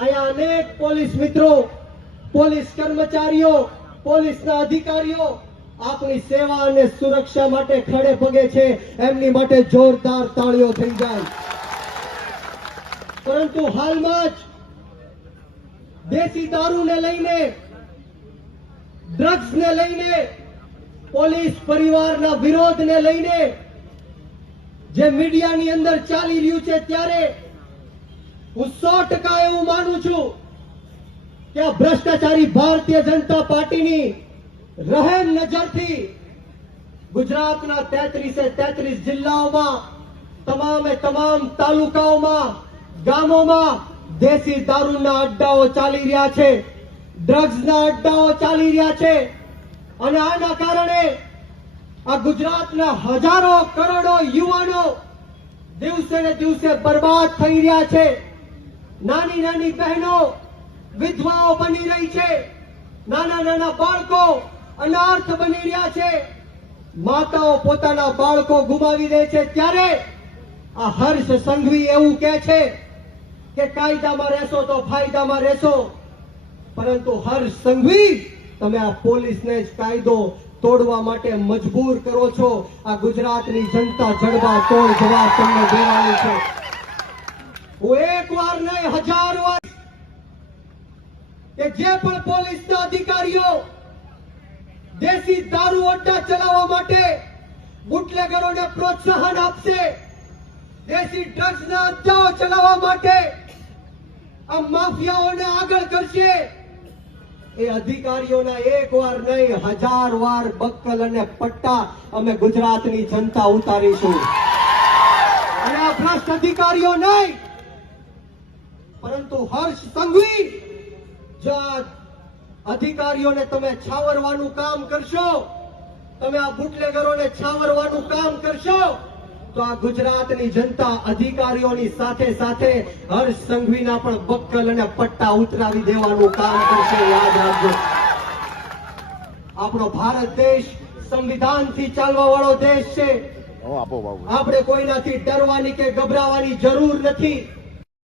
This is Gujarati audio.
અહીંયા અનેક પોલીસ મિત્રો, પોલીસ કર્મચારીઓ, પોલીસના અધિકારીઓ આપણી સેવા અને સુરક્ષા માટે ખડે પગે છે. એમની માટે જોરદાર તાળીઓ થઈ જાય. પરંતુ હાલમાં જ દેશી દારૂને લઈને, ડ્રગ્સને લઈને, પોલીસ પરિવારના વિરોધને લઈને જે મીડિયાની અંદર ચાલી રહ્યું છે, ત્યારે હું 100% એવું માનું છું કે આ ભ્રષ્ટાચારી ભારતીય જનતા પાર્ટીની રહેમ નજરથી ગુજરાતના 33 જિલ્લાઓમાં, તમામે તમામ તાલુકાઓમાં, ગામોમાં દેશી દારૂના અડ્ડાઓ ચાલી રહ્યા છે, ડ્રગ્સના અડ્ડાઓ ચાલી રહ્યા છે. અને આના કારણે આ ગુજરાતના હજારો કરોડો યુવાનો દિવસે ને દિવસે બરબાદ થઈ રહ્યા છે. નાની નાની બહેનો વિધવાઓ બની રહી છે, નાના નાના બાળકો અનાથ બની રહ્યા છે, માતાઓ પોતાના બાળકો ગુમાવી દે છે. ત્યારે આ હર્ષ સંઘવી એવું કહે છે કે કાયદામાં રહેશો તો ફાયદામાં રહેશો. પરંતુ હર્ષ સંઘવી, તમે આ પોલીસને જ કાયદો તોડવા માટે મજબૂર કરો છો. આ ગુજરાતની જનતા જડબા તોડ જવાબ તમને દેવાની છે. હું એક વાર નહીં, 1000 વાર કે જે પણ પોલીસના અધિકારીઓ દેશી દારૂ અડ્ડા ચલાવવા માટે બુટલેગરોને પ્રોત્સાહન આપશે, દેશી ડ્રગ્સના અડ્ડાઓ ચલાવવા માટે આ માફિયાઓને આગળ કરશે, એ અધિકારીઓના એક વાર નહીં, 1000 વાર બક્કલ અને પટ્ટા અમે ગુજરાતની જનતા ઉતારીશું. અને આ ભ્રષ્ટ અધિકારીઓ નહીં, પરંતુ હર્ષ સંઘવી, જો આ અધિકારીઓને તમે છાવરવાનું કામ કરશો, તમે આ બુટલેગરોને છાવરવાનું કામ કરશો, તો આ ગુજરાતની જનતા અધિકારીઓની સાથે સાથે હર્ષ સંઘવીના પણ બક્કલ અને પટ્ટા ઉતરાવી દેવાનું કામ કરશે. યાદ રાખજો, આપણો ભારત દેશ સંવિધાનથી ચાલવા વાળો દેશ છે. આપણે કોઈનાથી ડરવાની કે ગભરાવાની જરૂર નથી.